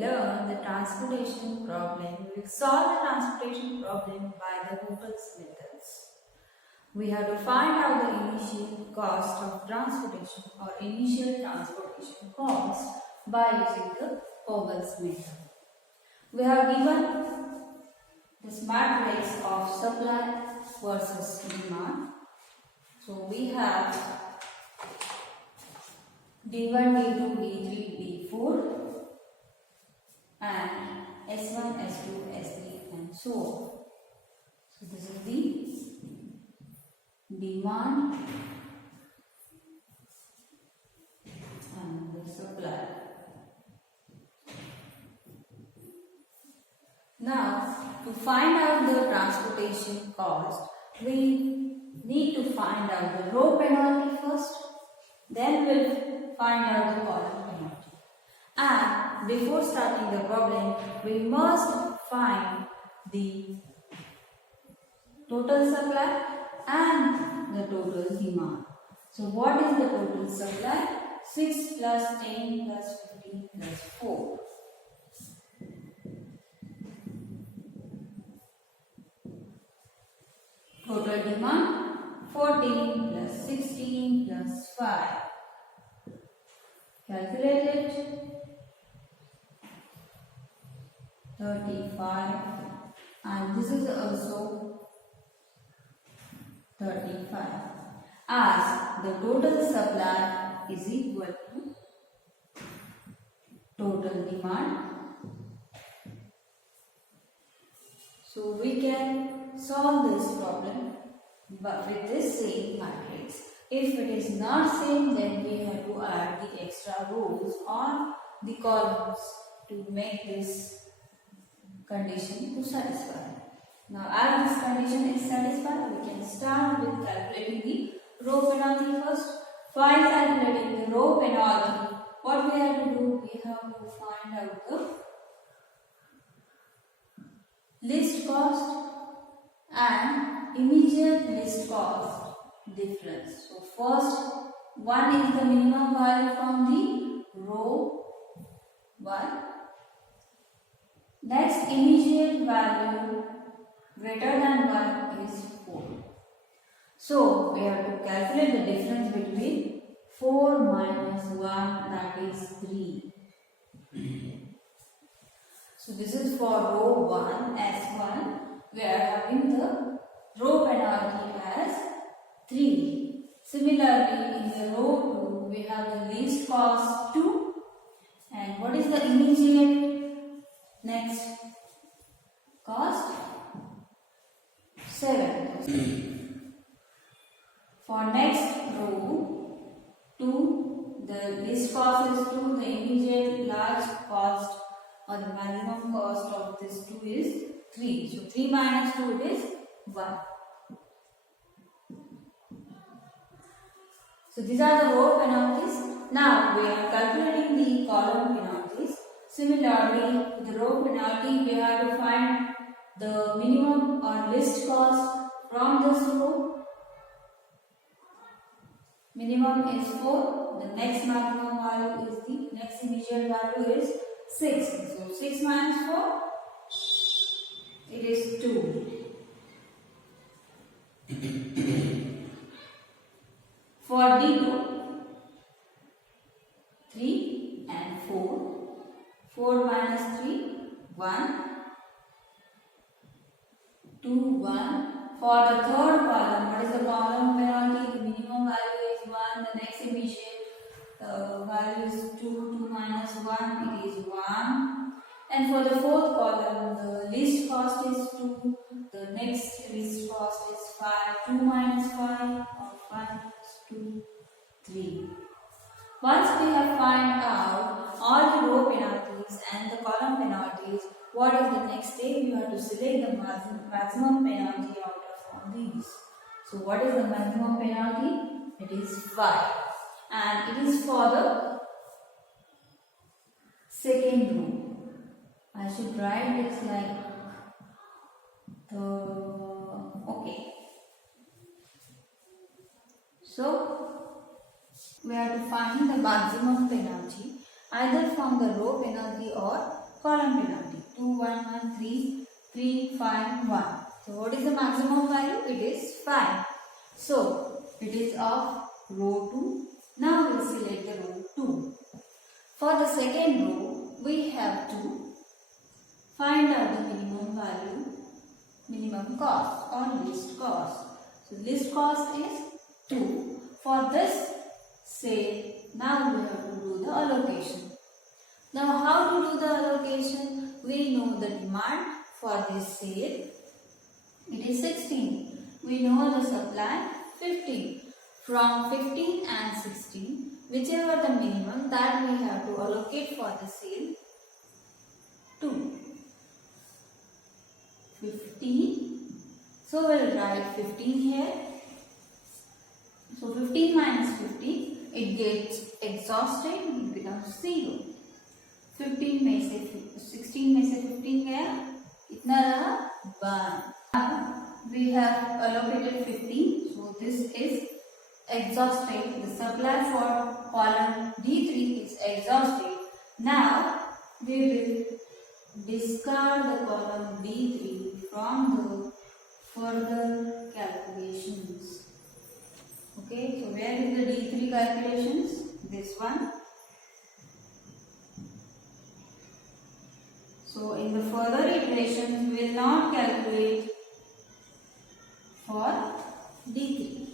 learn the transportation problem. We will solve the transportation problem by the Vogel's methods. We have to find out the initial cost of transportation or initial transportation cost by using the Vogel's method. We have given this matrix of supply versus demand. So we have D1, D2, D3, D4 and S1, S2, S3 and so on. So this is the demand and the supply. Now to find out the transportation cost, we need to find out the row penalty first, then we'll find out the column penalty. And before starting the problem, we must find the total supply and the total demand. So what is the total supply? 6 plus 10 plus 15 plus 4. Total demand 14 plus 16 plus 5. Calculate it. 35 and this is also 35 as the total supply is equal to total demand. So we can solve this problem but with this same matrix. If it is not same, then we have to add the extra rows on the columns to make this condition to satisfy. Now as this condition is satisfied, we can start with calculating the row penalty first. While calculating the row penalty, what we have to do? We have to find out the list cost and immediate list cost difference. So first one is the minimum value from the row 1. Next immediate value greater than 1 is 4. So we have to calculate the difference between 4 minus 1, that is 3. So this is for row 1 S1. We are having the row penalty as 3. Similarly in the row 2 we have the least cost 2. And what is the immediate next cost? 7. For next row 2, the least cost is 2, the immediate large cost or the maximum cost of this 2 is 3. So 3 minus 2 is 1. So these are the row penalties. Now we are calculating the column penalties. Similarly, the row penalty we have to find the minimum or least cost from this row. Minimum is 4. The next maximum value is the next immediate value is 6. So 6 minus 4, it is 2. For D2, 3 and 4. 4 minus 3, 1. 2, 1. For the third column, what is the column penalty? The minimum value is 1. The next immediate value is 2. 2 minus 1, it is 1. And for the fourth column, the least cost is 2. The next least cost is 5. 2 minus 5 or 5 plus 2, 3. Once we have found out all the row penalties and the column penalties, what is the next step? You have to select the maximum penalty out of all these. So what is the maximum penalty? It is 5. And it is for the second row. I should write this like okay. So we have to find the maximum penalty either from the row penalty or column penalty. 2, 1, 1, 3, 3, 5, 1. So what is the maximum value? It is 5. So it is of row 2. Now we'll select the row 2. For the second row, we have to find out the minimum value, minimum cost or list cost. So list cost is 2. For this sale, now we have to do the allocation. Now how to do the allocation? We know the demand for this sale. It is 16. We know the supply 15. From 15 and 16, whichever the minimum that we have to allocate for the sale, 2. 15. So we'll write 15 here. So 15 minus 15, it gets exhausted, it becomes 0. 15 में से 16 में से 15 गया, कितना रहा 1. We have allocated 15, so this is exhausted. The supply for column D3 is exhausted. Now we will discard the column D3 from the further calculations. Okay, so where is the D3 calculations? This one. So in the further iterations, we will not calculate for D3.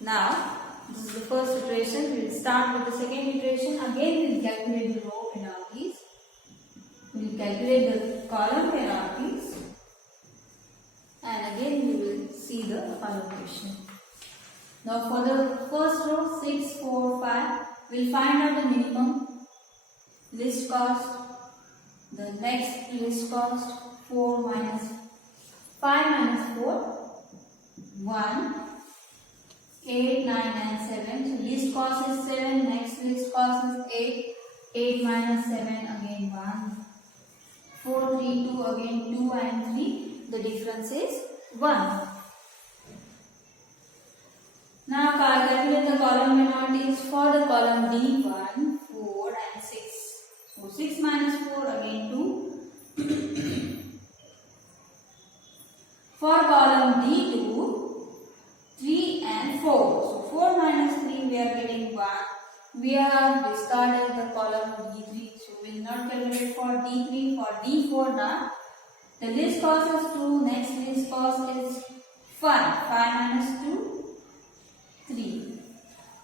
Now, this is the first iteration. We will start with the second iteration. Again, we will calculate the row penalties. We will calculate the column penalties. And again, we will see the allocation. Now, for the first row, 6, 4, 5, we will find out the minimum list cost. The next list cost, 4 minus 5 minus 4, 1. 8, 9 and 7. So list cost is 7. Next list cost is 8. 8 minus 7 again 1. 4, 3, 2 again 2 and 3. The difference is 1. Now calculate the column penalties for the column D1, 4 and 6. So 6 minus 4 again 2. For column D2, 3 and 4. So 4 minus 3 we are getting 1. We have discarded the column D3. So we will not calculate for D3. For D4 now. The list cost is 2. Next list cost is 5. 5 minus 2, 3.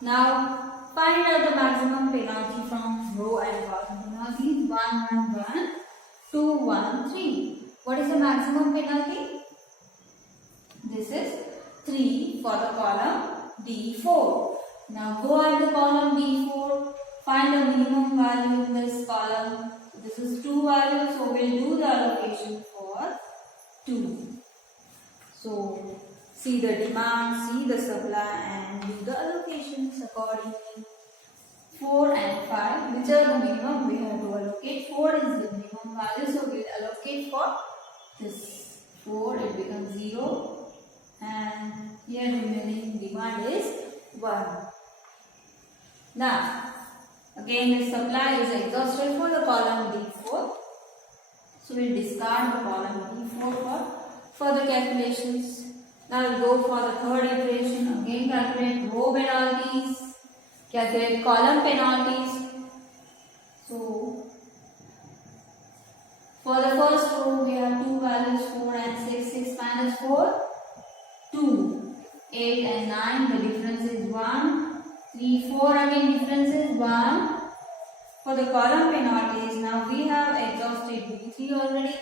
Now find out the maximum penalty from row and column penalties. 1, 1, 1, 2, 1, 3. What is the maximum penalty? This is 3 for the column D4. Now go at the column D4, find the minimum value in this column. This is 2 values, so we will do the allocation for 2. So see the demand, see the supply and do the allocations accordingly. 4 and 5, which are the minimum we have to allocate. 4 is the minimum value, so we will allocate for this 4, it becomes 0. And here remaining demand is 1. Now, again the supply is exhausted for the column D4. So we will discard the column D4 for further calculations. Now we will go for the third iteration. Again calculate row penalties, calculate column penalties. So for the first row we have 2 values 4 and 6. 6 minus 4, 2. 8 and 9, the difference is 1. 3, 4 again difference is 1. For the column penalties, now we have exhausted D3 already,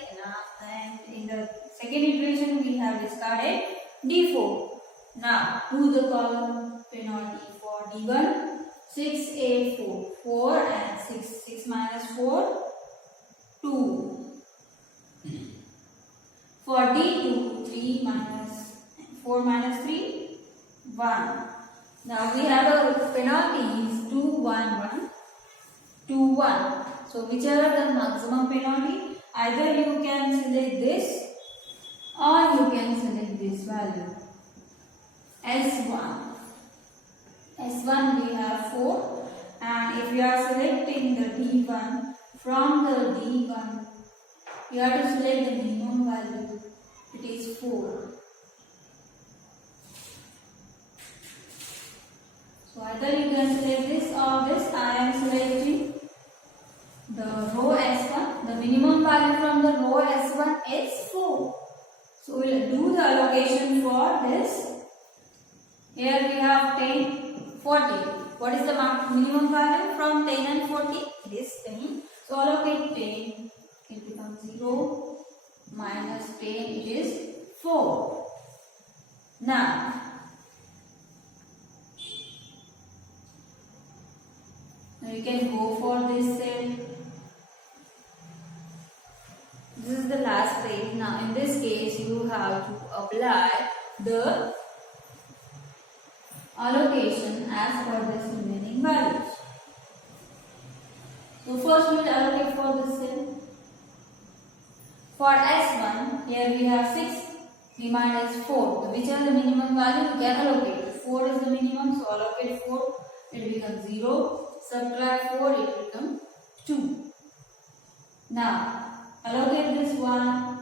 and in the second iteration we have discarded D4. Now do the column penalty for D1, 6, 8, 4. 4 and 6. 6 minus 4, 2. For D2, 3 minus 4 minus 3, 1. Now we have a penalty is 2, 1, 1, 2, 1. So whichever the maximum penalty, either you can select this or you can select this value. S1. S1 we have 4, and if you are selecting the D1, from the D1, you have to select the minimum value. It is 4. So either you can select this or this. I am selecting the row S1. The minimum value from the row S1 is 4. So we will do the allocation for this. Here we have 10, 40. What is the minimum value from 10 and 40? It is 10. So allocate 10. It becomes 0 minus 10. It is 4. Now, you can go for this cell. This is the last page. Now in this case you have to apply the allocation as per this remaining values. So first we will allocate for this cell. For S1, here we have 6, demand is 4. Which is the minimum value you can allocate. 4 is the minimum, so allocate 4, it becomes 0. Subtract 4, it becomes 2. Now, allocate this one,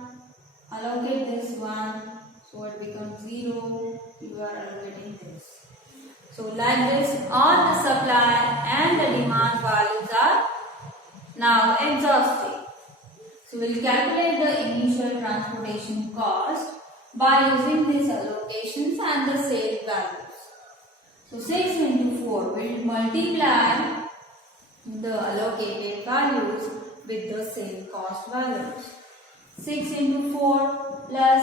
allocate this one, so it becomes 0. You are allocating this. So like this, all the supply and the demand values are now exhausted. So we will calculate the initial transportation cost by using these allocations and the sale values. So 6 into 4 will multiply the allocated values with the sale cost values. 6 into 4 plus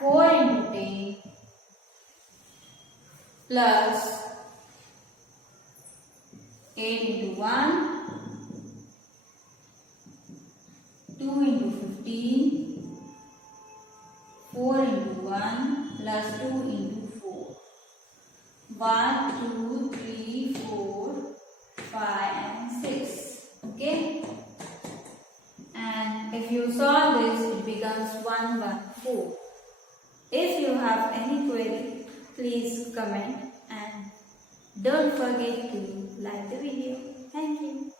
4 into 10 plus 8 into 1, 2 into 15, 4 into 1 plus 2 into 4. 1, 2, 3, 4, 5 and 6. Okay. And if you solve this, it becomes 114. If you have any query, please comment and don't forget to like the video. Thank you.